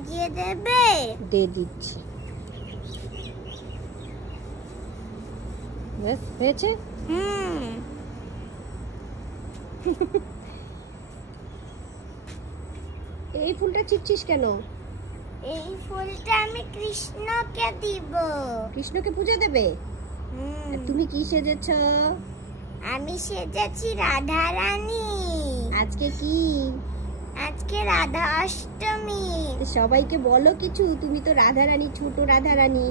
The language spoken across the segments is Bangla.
সাজিয়ে দেবে? দে দিচ্ছি। বেশ হয়েছে। এই ফুলটা ছিঁড়ছিস কেন? এই ফুলটা আমি কৃষ্ণকে দিব। কৃষ্ণকে পূজা দেবে? তুমি কি সেজেছ? আমি সেজেছি রাধা রানী। আজকে কি? আজকে রাধা অষ্টমী। সবাইকে বলো কিছু, তুমি তো রাধা রানী, ছোট রাধা রানী।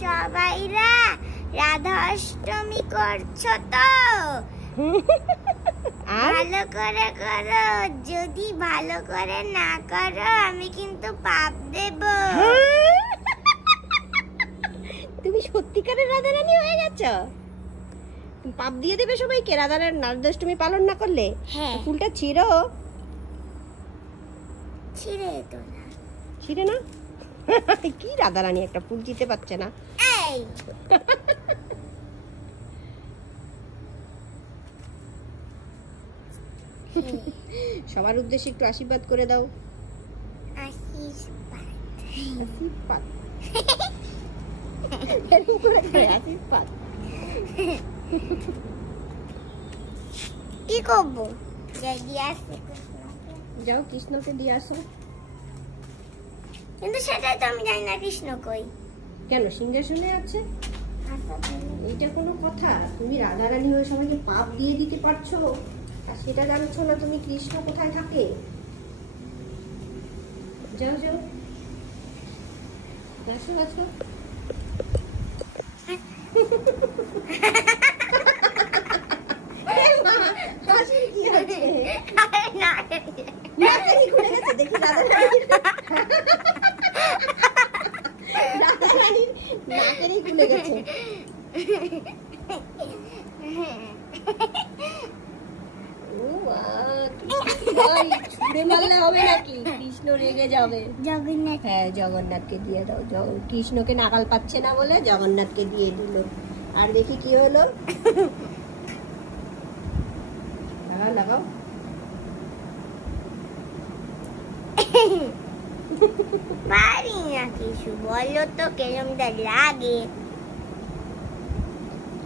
সবাইরা রাধা অষ্টমী করছো তো? ভালো করে করো, যদি ভালো করে না করো আমি কিন্তু পাপ দেব। তুমি সত্যিকারের রাধা রানী হয়ে গেছো? পাপ দিয়ে দেবে সবাইকে রাধা অষ্টমী পালন না করলে? হ্যাঁ। ফুলটা ছিঁড়ো। ছিঁড়ে তো না। ছিঁড়ে না? কি রাধা রানী একটা ফুল দিতে পারছে না। এই সবার উদ্দেশ্যে একটু আশীর্বাদ করে দাও। আশীর্বাদ। আশীর্বাদ। এরকম করে করে আশীর্বাদ। কি করবো? যাই দিয়ে আসি। যাও কৃষ্ণকে দিয়ে আসো। কিন্তু সেটাই তো আমি জানি না কৃষ্ণ কই। কেন সিংহাসনে আছে? এইটা কোনো কথা? তুমি রাধা রানী হয়ে সবাইকে পাপ দিয়ে দিতে পারছো আর সেটা জানছো না তুমি কৃষ্ণ কোথায় থাকে? যাও যাও, আসো আসো। কি হচ্ছে? নাকেরই খুলে গেছে দেখি রাধা রানী। রাধা রানীর নাকেরই খুলে গেছে। ছুঁড়ে মারলে হবে নাকি? কৃষ্ণ রেগে যাবে। জগন্নাথ। হ্যাঁ জগন্নাথকে দিয়ে দাও। কৃষ্ণকে নাগাল পাচ্ছে না বলে জগন্নাথকে দিয়ে দিল। আর দেখি কি হলো। লাগাও লাগাও। পারি না কিছু, বলো তো কেরমটা লাগে।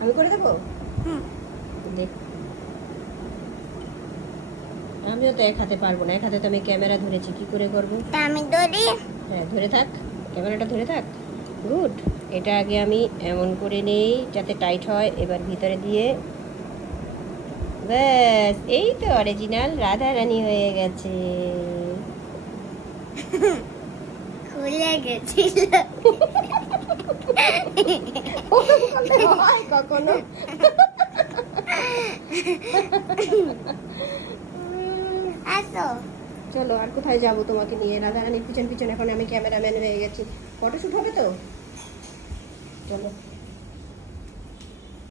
আমি করে দেবো? দেখ, আমিও তো এক হাতে পারবো না, এক হাতে তো আমি ক্যামেরা ধরেছি, কি করে করবো? তা আমি ধরি। হ্যাঁ ধরে থাক, ক্যামেরাটা ধরে থাক। গুড। এটা আগে আমি এমন করে নেই যাতে টাইট হয়। এবার ভিতরে দিয়ে ব্যাস, এই তো অরিজিনাল রাধা রানী হয়ে গেছে। খুলে গেছিল। কখনো আসো। চলো আর কোথায় যাবো তোমাকে নিয়ে? রাধা রানীর পিছন পিছন এখন আমি ক্যামেরাম্যান হয়ে গেছি। ফটোশুট হবে তো? চলো।